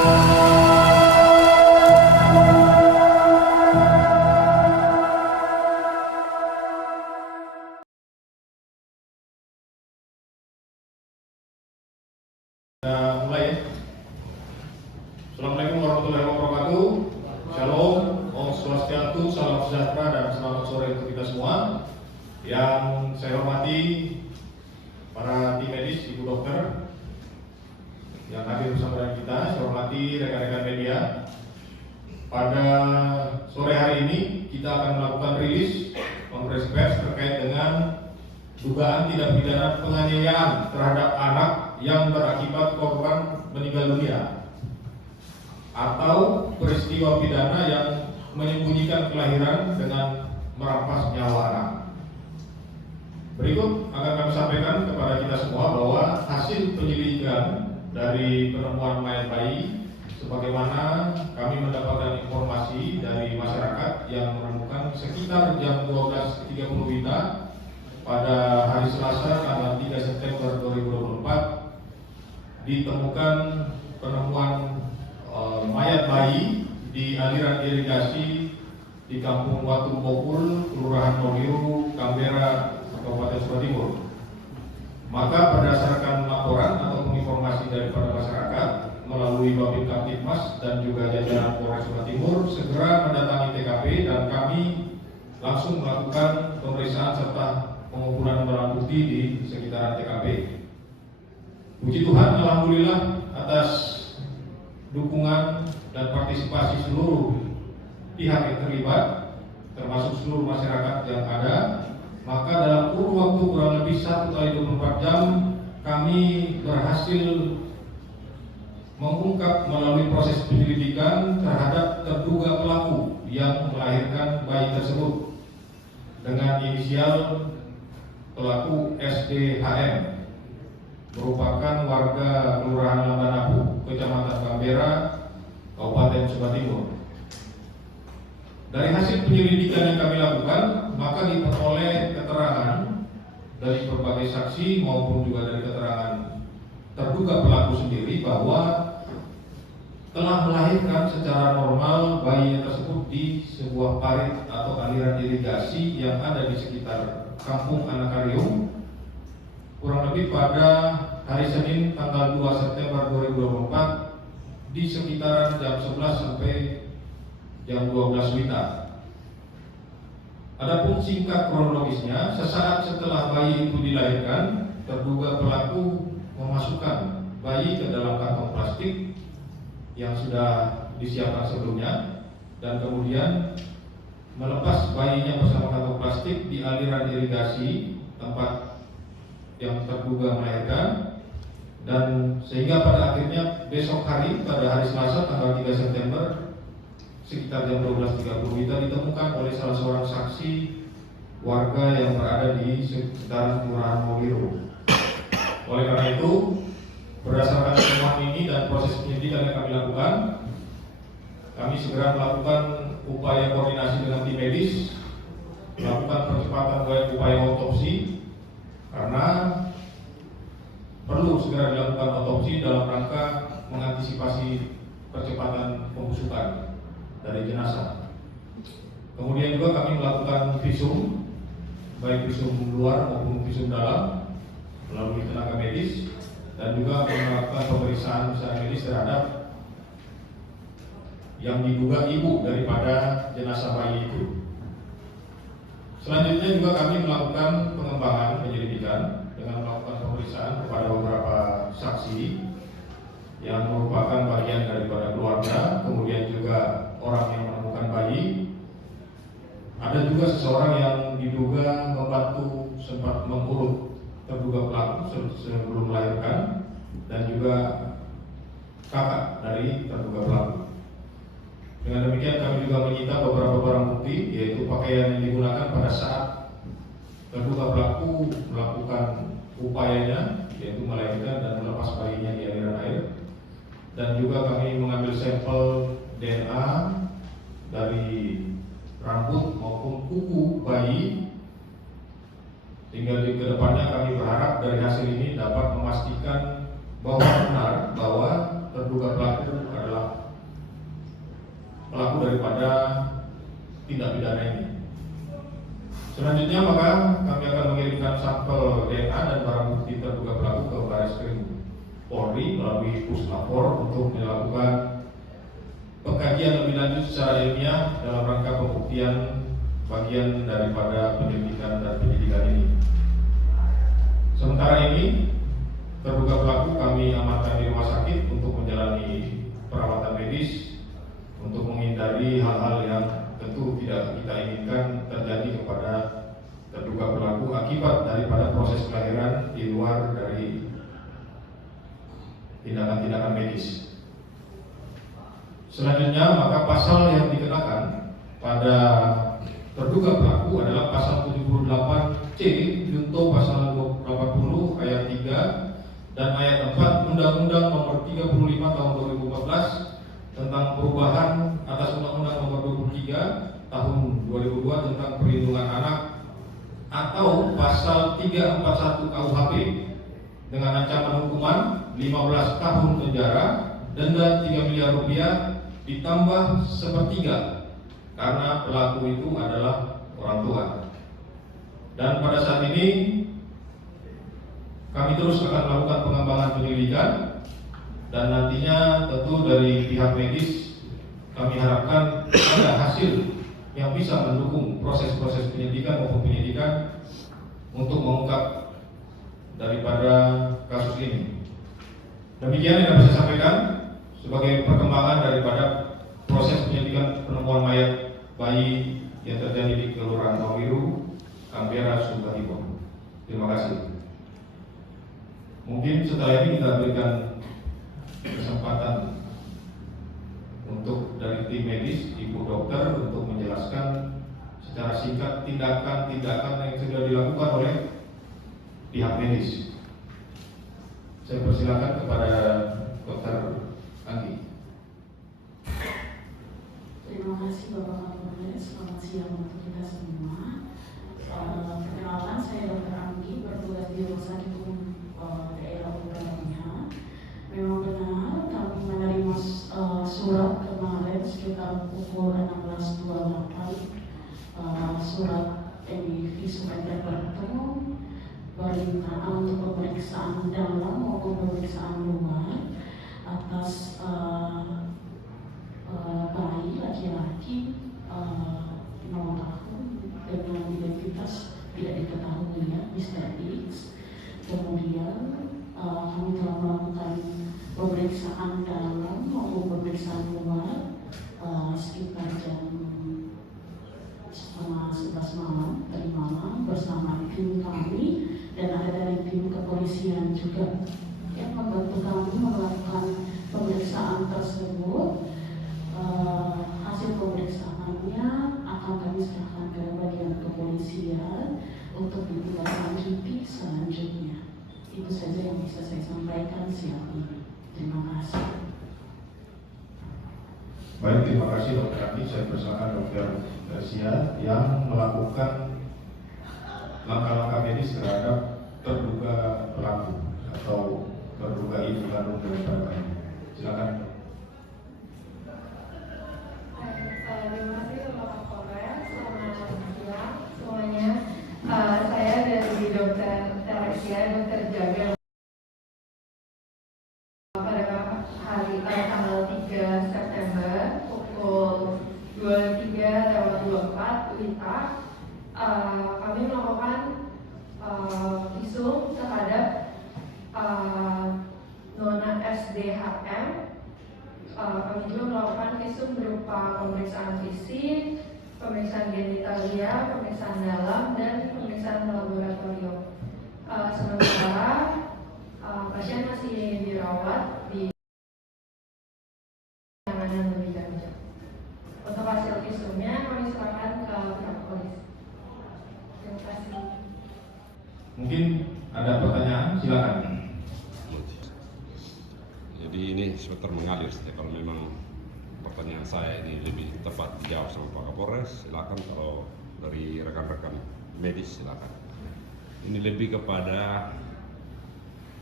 Mulai. Assalamualaikum warahmatullahi wabarakatuh. Shalom, Om Swastiastu, salam sejahtera dan selamat sore untuk kita semua. Yang saya hormati para tim medis, ibu dokter yang hadir bersama dengan kita. Saya hormati rekan-rekan media. Pada sore hari ini kita akan melakukan rilis konferensi pers terkait dengan dugaan tindak pidana penganiayaan terhadap anak yang berakibat korban meninggal dunia atau peristiwa pidana yang menyembunyikan kelahiran dengan merampas nyawa anak. Berikut akan kami sampaikan kepada kita semua bahwa hasil penyelidikan dari penemuan mayat bayi, sebagaimana kami mendapatkan informasi dari masyarakat yang menemukan sekitar jam 12.30 WITA pada hari Selasa tanggal 3 September 2024 ditemukan penemuan mayat bayi di aliran irigasi di Kampung Watu Bokul, Kelurahan Nogiru, Kambera, Kabupaten Sumba Timur. Maka berdasarkan laporan atau informasi daripada masyarakat melalui Babin Kamtibmas dan juga jajaran Polres Sumba Timur segera mendatangi TKP dan kami langsung melakukan pemeriksaan serta pengumpulan barang bukti di sekitaran TKP. Puji Tuhan, alhamdulillah atas dukungan dan partisipasi seluruh pihak yang terlibat, termasuk seluruh masyarakat yang ada. Maka dalam kurun waktu kurang lebih 1x24 jam kami berhasil mengungkap melalui proses penyelidikan terhadap terduga pelaku yang melahirkan bayi tersebut dengan inisial pelaku SDHM, merupakan warga Kelurahan Lambanapu, Kecamatan Kambera, Kabupaten Sumba Timur. Dari hasil penyelidikan yang kami lakukan, maka diperoleh keterangan dari berbagai saksi maupun juga dari keterangan terduga pelaku sendiri bahwa telah melahirkan secara normal bayi tersebut di sebuah parit atau aliran irigasi yang ada di sekitar Kampung Anakarium, kurang lebih pada hari Senin tanggal 2 September 2024 di sekitaran jam 11 sampai jam 12 WITA. Adapun singkat kronologisnya, sesaat setelah bayi itu dilahirkan, terduga pelaku memasukkan bayi ke dalam kantong plastik yang sudah disiapkan sebelumnya dan kemudian melepas bayinya bersama kantong plastik di aliran irigasi tempat yang terduga melahirkan, dan sehingga pada akhirnya besok hari pada hari Selasa tanggal 3 September sekitar jam 12.30 WITA ditemukan oleh salah seorang saksi warga yang berada di sekitar Kelurahan Nogiru. Oleh karena itu, berdasarkan temuan ini dan proses penyelidikan yang kami lakukan, kami segera melakukan upaya koordinasi dengan tim medis, melakukan percepatan upaya otopsi karena perlu segera dilakukan otopsi dalam rangka mengantisipasi percepatan pembusukan dari jenazah. Kemudian juga kami melakukan visum, baik visum luar maupun visum dalam melalui tenaga medis, dan juga melakukan pemeriksaan secara medis terhadap yang diduga ibu daripada jenazah bayi itu. Selanjutnya juga kami melakukan pengembangan penyelidikan dengan melakukan pemeriksaan kepada beberapa saksi yang merupakan bagian daripada keluarga, kemudian juga orang yang menemukan bayi. Ada juga seseorang yang diduga membantu sempat mengurut terduga pelaku sebelum melahirkan, dan juga kakak dari terduga pelaku. Dengan demikian kami juga menyita beberapa barang bukti, yaitu pakaian yang digunakan pada saat terduga pelaku melakukan upayanya, yaitu melahirkan dan melepas bayinya di aliran air. Dan juga kami mengambil sampel DNA dari rambut maupun kuku bayi, sehingga di kedepannya kami berharap dari hasil ini dapat memastikan bahwa benar bahwa terduga pelaku adalah daripada tindak pidana ini. Selanjutnya maka kami akan mengirimkan sampel DNA dan barang bukti terduga pelaku ke Barreskrim Polri melalui Puslapor untuk melakukan pengkajian lebih lanjut secara ilmiah dalam rangka pembuktian bagian daripada penyelidikan dan penyidikan ini. Sementara ini terduga pelaku kami amankan di rumah sakit untuk menjalani perawatan medis untuk menghindari hal-hal yang tentu tidak kita inginkan terjadi kepada terduga pelaku akibat daripada proses kelahiran di luar dari tindakan-tindakan medis. Selanjutnya maka pasal yang dikenakan pada terduga pelaku adalah pasal 78C junto pasal 80 ayat 3 dan ayat 4 Undang-Undang Nomor 35 Tahun 2014 tentang perubahan atas Undang-Undang Nomor 23 Tahun 2002 tentang perlindungan anak atau pasal 341 KUHP dengan ancaman hukuman 15 tahun penjara, denda 3 miliar rupiah ditambah sepertiga karena pelaku itu adalah orang tua. Dan pada saat ini kami terus akan melakukan pengembangan penyelidikan dan nantinya tentu dari pihak medis kami harapkan ada hasil yang bisa mendukung proses-proses penyelidikan maupun penyidikan untuk mengungkap daripada kasus ini. Demikian yang bisa saya sampaikan sebagai perkembangan daripada proses penyelidikan penemuan mayat bayi yang terjadi di Kelurahan Wawiru, Kambera, Sukatibon. Terima kasih. Mungkin setelah ini kita berikan kesempatan untuk dari tim medis, ibu dokter untuk menjelaskan secara singkat tindakan-tindakan yang sudah dilakukan oleh pihak medis. Saya persilakan kepada Dr. Anggi. Terima kasih Bapak Kapolres. Selamat siang untuk kita semua. Perkenalkan, saya Dr. Anggi, bertugas di Rumah Sakit Umum Daerah Utaranya. Memang benar kami menerima surat kemarin sekitar pukul 16.28, surat visum et repertum permintaan untuk pemeriksaan dalam maupun pemeriksaan luar atas bayi laki-laki 0 tahun dengan identitas tidak diketahui ya, Mr. X. Kemudian kami telah melakukan pemeriksaan dalam maupun pemeriksaan luar sekitar jam 10:30 malam tadi malam bersama tim kami dan ada dari tim kepolisian juga yang membantu kami melakukan pemeriksaan tersebut. Hasil pemeriksaannya akan kami serahkan ke bagian kepolisian untuk ditindaklanjuti selanjutnya. Itu saja yang bisa saya sampaikan siang ini. Terima kasih. Baik, terima kasih Dr. Anggi. Saya persilakan Dr. Garcia yang melakukan langkah-langkah medis terhadap terduga pelaku atau terduga ibu kandung daripada bayi. Silakan. Terima kasih Bapak Kapolres. Selamat siang semuanya. Saya dari Dr. Teresia, Dr. Jaga. Pada hari tanggal 3 September pukul 23:24 WITA, kami melakukan visum terhadap Nona SDHM. Kami juga melakukan visum berupa pemeriksaan fisik, pemeriksaan genitalia, pemeriksaan dalam, dan pemeriksaan laboratorium. Sementara pasien masih dirawat di penanganan lebih lanjut. Untuk hasil visumnya kami serahkan ke pihak polisi. Terima kasih. Mungkin ada pertanyaan, silakan. Jadi ini sebentar mengalir saja. Kalau memang pertanyaan saya ini lebih tepat dijawab sama Pak Kapolres, silakan. Kalau dari rekan-rekan medis silakan. Ini lebih kepada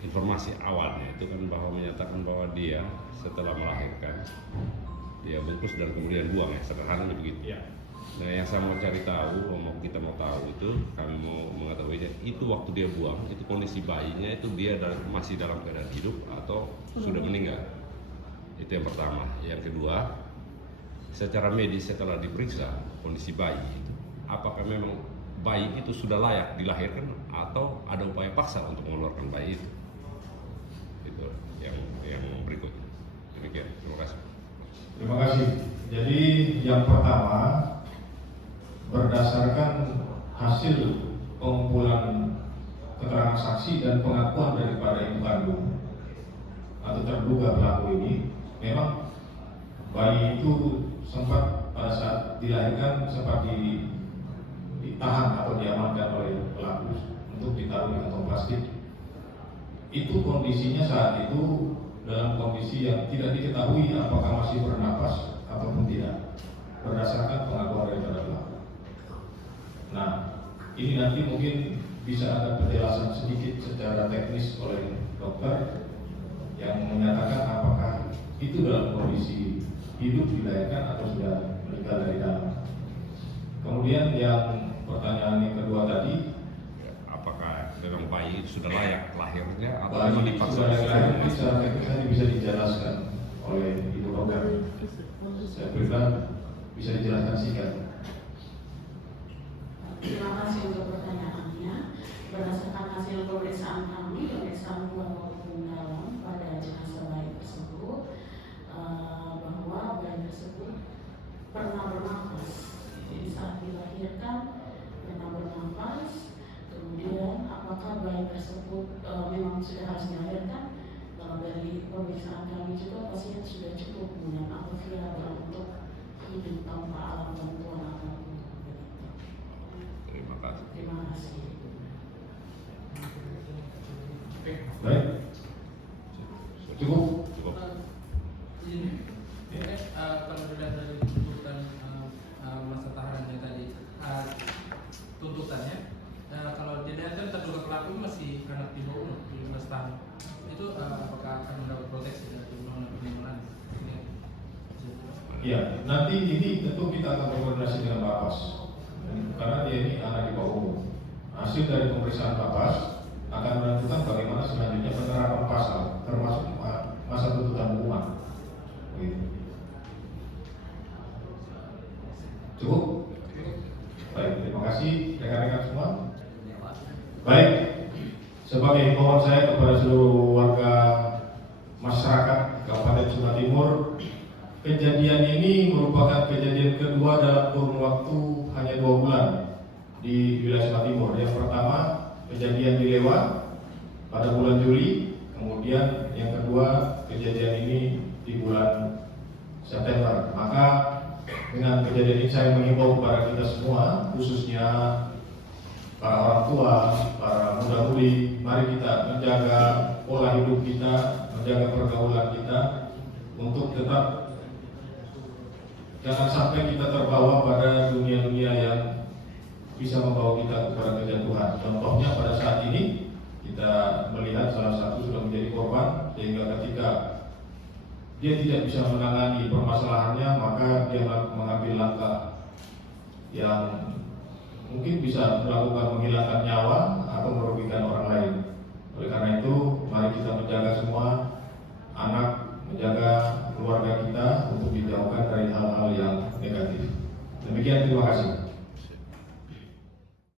informasi awalnya itu kan bahwa menyatakan bahwa dia setelah melahirkan ya bungkus dan kemudian buang ya, sederhananya begitu. Ya. Nah yang saya mau cari tahu, kita mau tahu itu, kami mau mengetahuinya itu waktu dia buang, itu kondisi bayinya itu dia masih dalam keadaan hidup atau sudah meninggal. Itu yang pertama. Yang kedua, secara medis setelah diperiksa kondisi bayi itu, apakah memang bayi itu sudah layak dilahirkan atau ada upaya paksa untuk mengeluarkan bayi itu? Itu yang berikut. Demikian. Terima kasih. Terima kasih. Jadi yang pertama, berdasarkan hasil pengumpulan keterangan saksi dan pengakuan daripada ibu kandung atau terduga pelaku ini, memang bayi itu sempat pada saat dilahirkan sempat ditahan atau diamankan oleh pelaku untuk ditaruh di kantong plastik. Itu kondisinya saat itu dalam kondisi yang tidak diketahui apakah masih bernapas ataupun tidak, berdasarkan pengakuan daripada pelaku. Nah, ini nanti mungkin bisa ada penjelasan sedikit secara teknis oleh dokter yang menyatakan apakah itu dalam kondisi hidup dilahirkan atau sudah meninggal dari dalam. Kemudian yang pertanyaan yang kedua tadi, apakah memang bayi itu sudah layak lahirnya atau bayi memang dipaksa? sudah lahir ini secara teknis nanti bisa dijelaskan oleh ibu dokter. Saya berikan bisa dijelaskan singkat. Terima kasih untuk pertanyaannya. Berdasarkan hasil pemeriksaan kami, pemeriksaan luar maupun dalam pada jenazah bayi tersebut, bahwa bayi tersebut pernah bernafas. Jadi saat dilahirkan pernah bernafas. Kemudian apakah bayi tersebut memang sudah harus dilahirkan? Kalau dari pemeriksaan kami juga pasien sudah cukup bulan atau viabel untuk hidup tanpa alat bantuan apapun. Terima kasih. Terima kasih. Baik, cukup. Cukup. Ini kalau dilihat dari tuntutan masa tahanannya tadi, tuntutannya kalau dilihat kan terduga pelaku masih anak di bawah umur 15 tahun, itu apakah akan mendapat proteksi dari undang-undang perlindungan? Ya, nanti ini tentu kita akan berkoordinasi dengan Bapas, karena dia ini anak di bawah umur. Hasil dari pemeriksaan Bapas akan menentukan bagaimana selanjutnya penerapan pasal, termasuk masa tuntutan hukuman. Begitu. Cukup? Baik, terima kasih rekan-rekan semua. Baik, sebagai himbauan saya kepada seluruh warga masyarakat Kabupaten Sumba Timur, kejadian ini merupakan kejadian kedua dalam kurun waktu hanya 2 bulan di wilayah Sumba Timur. Yang pertama kejadian di Lewa pada bulan Juli, kemudian yang kedua kejadian ini di bulan September. Maka dengan kejadian ini saya mengimbau kepada kita semua, khususnya para orang tua, para muda-mudi, mari kita menjaga pola hidup kita, menjaga pergaulan kita untuk tetap jangan sampai kita terbawa pada dunia-dunia yang bisa membawa kita kepada kejatuhan. Contohnya pada saat ini kita melihat salah satu sudah menjadi korban, sehingga ketika dia tidak bisa menangani permasalahannya, maka dia mengambil langkah yang mungkin bisa melakukan menghilangkan nyawa atau merugikan orang lain. Oleh karena itu, mari kita menjaga semua anak, menjaga keluarga kita untuk dijauhkan dari hal-hal yang negatif. Demikian, terima kasih.